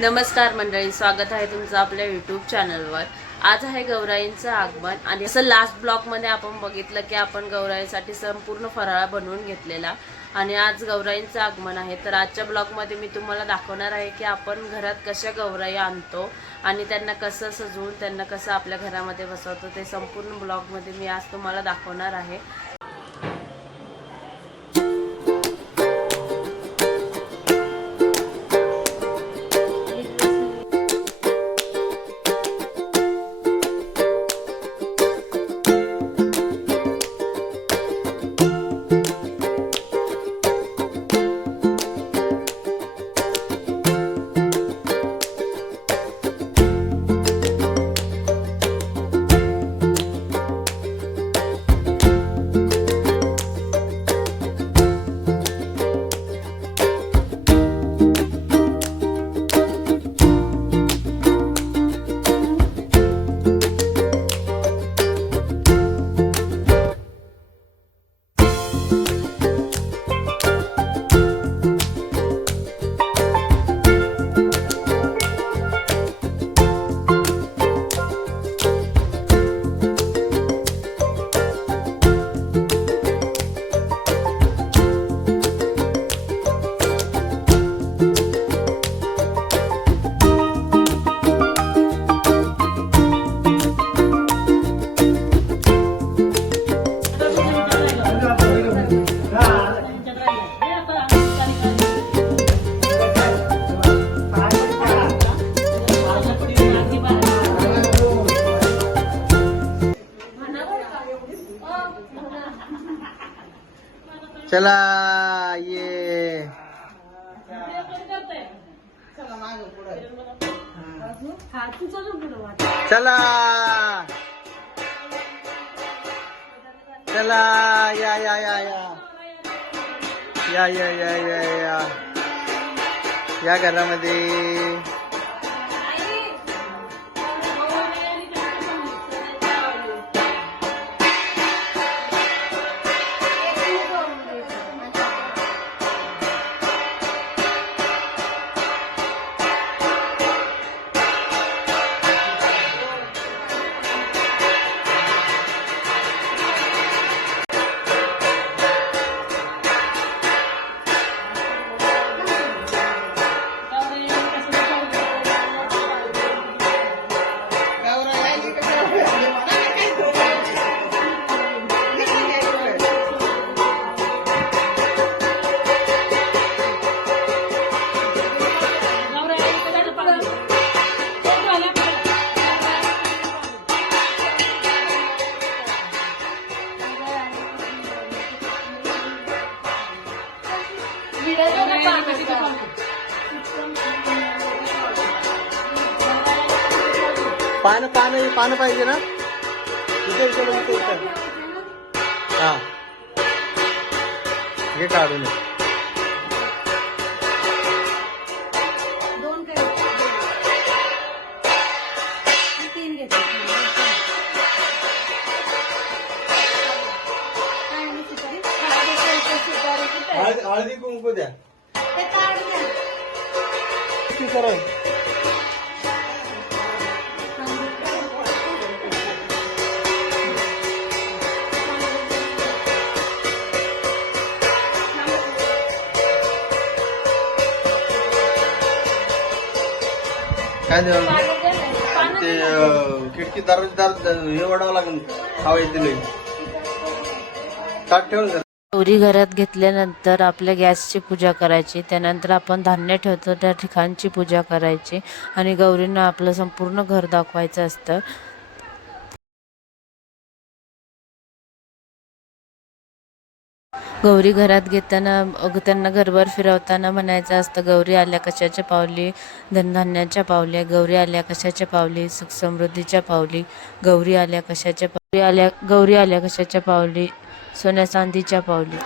नमस्कार मंडळी, स्वागत आहे तुमचं आपल्या यूट्यूब चॅनलवर। आज आहे गौराईंचं आगमन आणि असं लास्ट ब्लॉगमध्ये आपण बघितलं की आपण गौराईसाठी संपूर्ण फराळ बनवून घेतलेला आणि आज गौराईंचं आगमन आहे। तर आजच्या ब्लॉगमध्ये मी तुम्हाला दाखवणार आहे की आपण घरात कशा गौराई आणतो आणि त्यांना कसं सजवून त्यांना कसं आपल्या घरामध्ये बसवतो ते संपूर्ण ब्लॉगमध्ये मी आज तुम्हाला दाखवणार आहे। चला ये चला चला या या या या या या या या या या घरामध्ये पान पाहिजे ना हा हे काढून हळदी कुंकू द्या काय ते खिडकी दार हे वाढावं लागेल हवा येते ताट ठेवून गौरी घरात घेतल्यानंतर आपल्या गॅसची पूजा करायची, त्यानंतर आपण धान्य ठेवतो त्या ठिकाणची पूजा करायची आणि गौरींना आपलं संपूर्ण घर दाखवायचं असतं। गौरी घरात घेताना त्यांना घरभर फिरवताना म्हणायचं असतं, गौरी आल्या कशाच्या पावली, धनधान्याच्या पावली, गौरी आल्या कशाच्या पावली, सुख समृद्धीच्या पावली, गौरी आल्या कशाच्या गौरी आल्या कशाच्या पावली, सोन्या चांदीच्या पावली।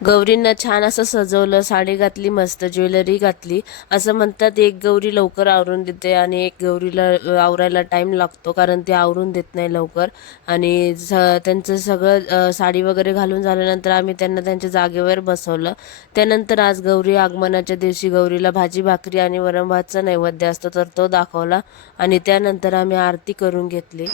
गौरींना छान असं सजवलं, साडी घातली, मस्त ज्वेलरी घातली. असं म्हणतात एक गौरी लवकर आवरून देते आणि एक गौरीला आवरायला टाइम लागतो, कारण ती आवरून देत नाही लवकर. आणि त्यांचं सगळं साडी वगैरे घालून झाल्यानंतर आम्ही त्यांना त्यांच्या जागेवर बसवलं. त्यानंतर आज गौरी आगमनाच्या दिवशी गौरीला भाजी भाकरी आणि वरण भातचा नैवेद्य असतो, तर तो दाखवला. आणि त्यानंतर आम्ही आरती करून घेतली.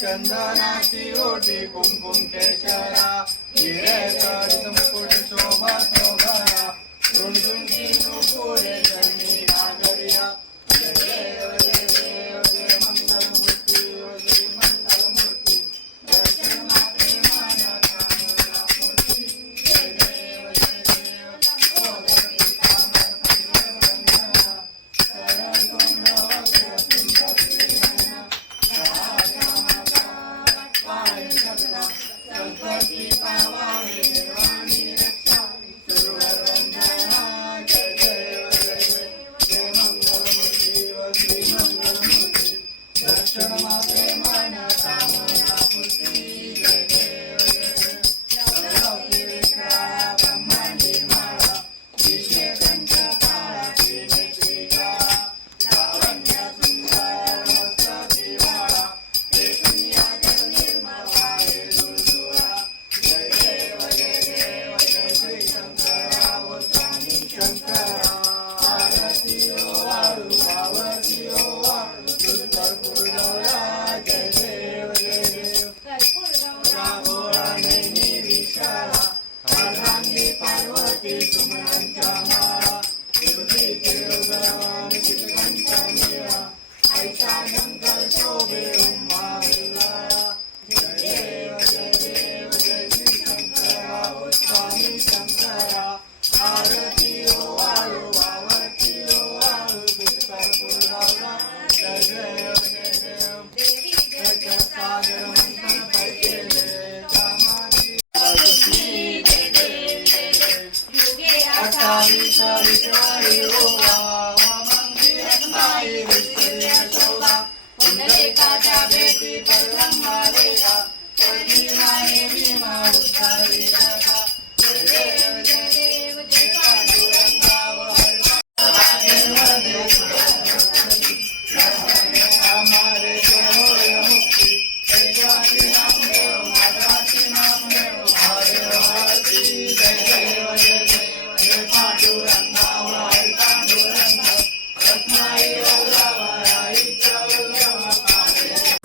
चंदनाची ओटी कुमकुम केशरा हिरे मुकुट शोभा शोभरा रुंदुंची नुपुरे चरणी नागरिया जय देव जय देव जय मंगल मूर्ती जय मंगल मूर्ती जय माते माना कामना मूर्ती जय देव जय देव ओ गणपती कामना वंदना सरळ गुण वज्र सुंदर सेना गणपती पावावे देवानी रक्षा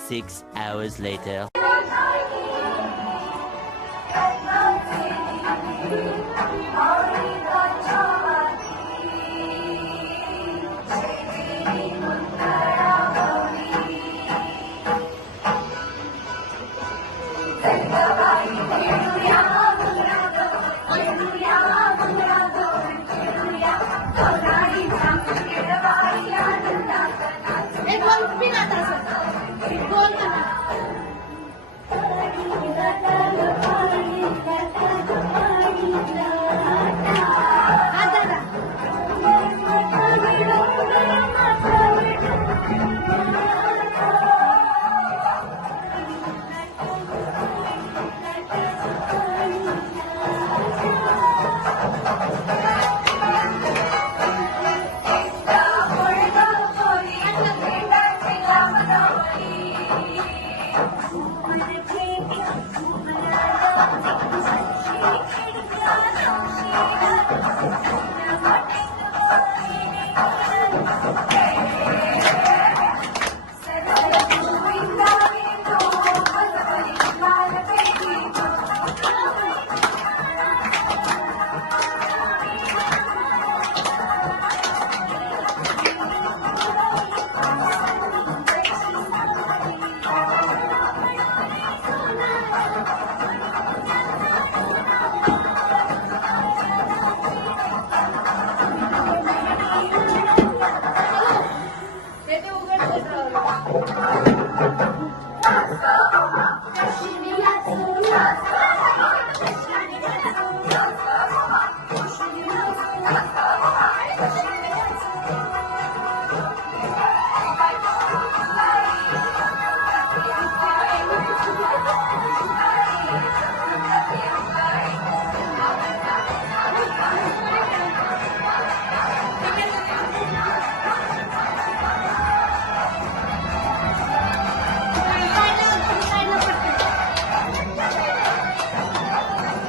6 hours later.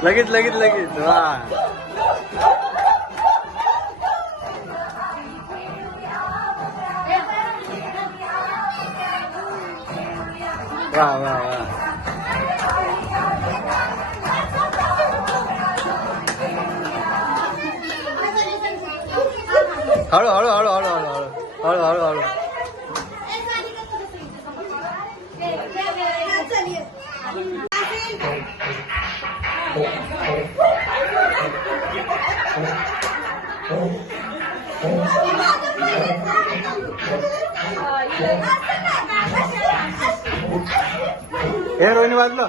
लगेच लगेच लगेच वा वा वा वा हळू हळू हळू हळू हळू हळू हळू हळू हळू हे रोहिणी वाजलं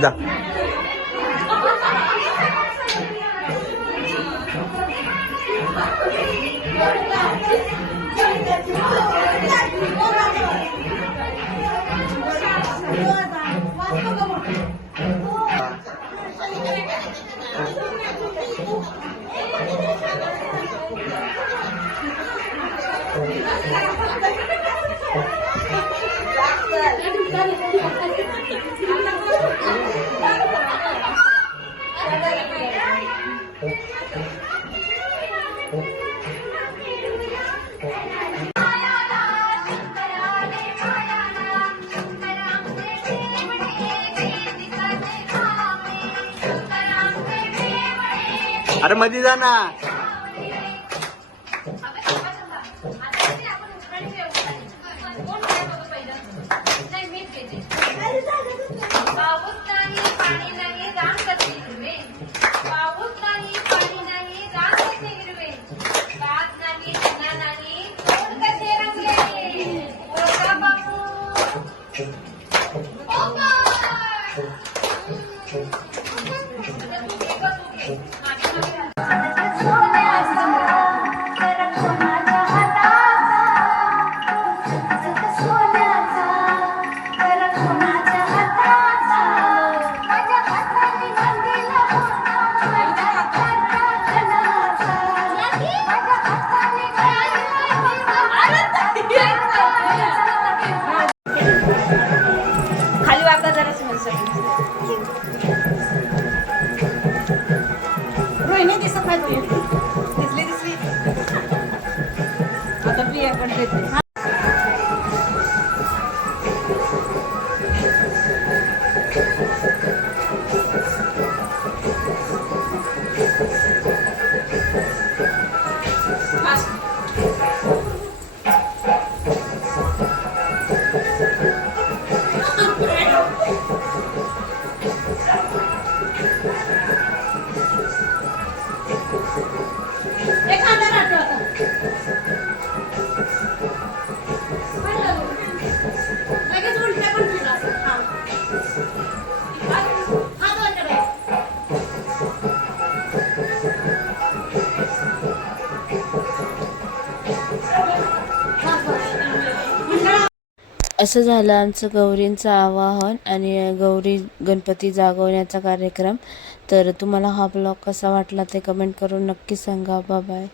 जा अरे मध्ये जा ना. खाली वाका जरा रोहिणी दिसत नाही तुम्ही दिसली आता प्रिया पण देते. असं झालं आमचं गौरींचं आवाहन आणि गौरी गणपती जागवण्याचा कार्यक्रम. तर तुम्हाला हा ब्लॉग कसा वाटला ते कमेंट करून नक्की सांगा. Bye bye.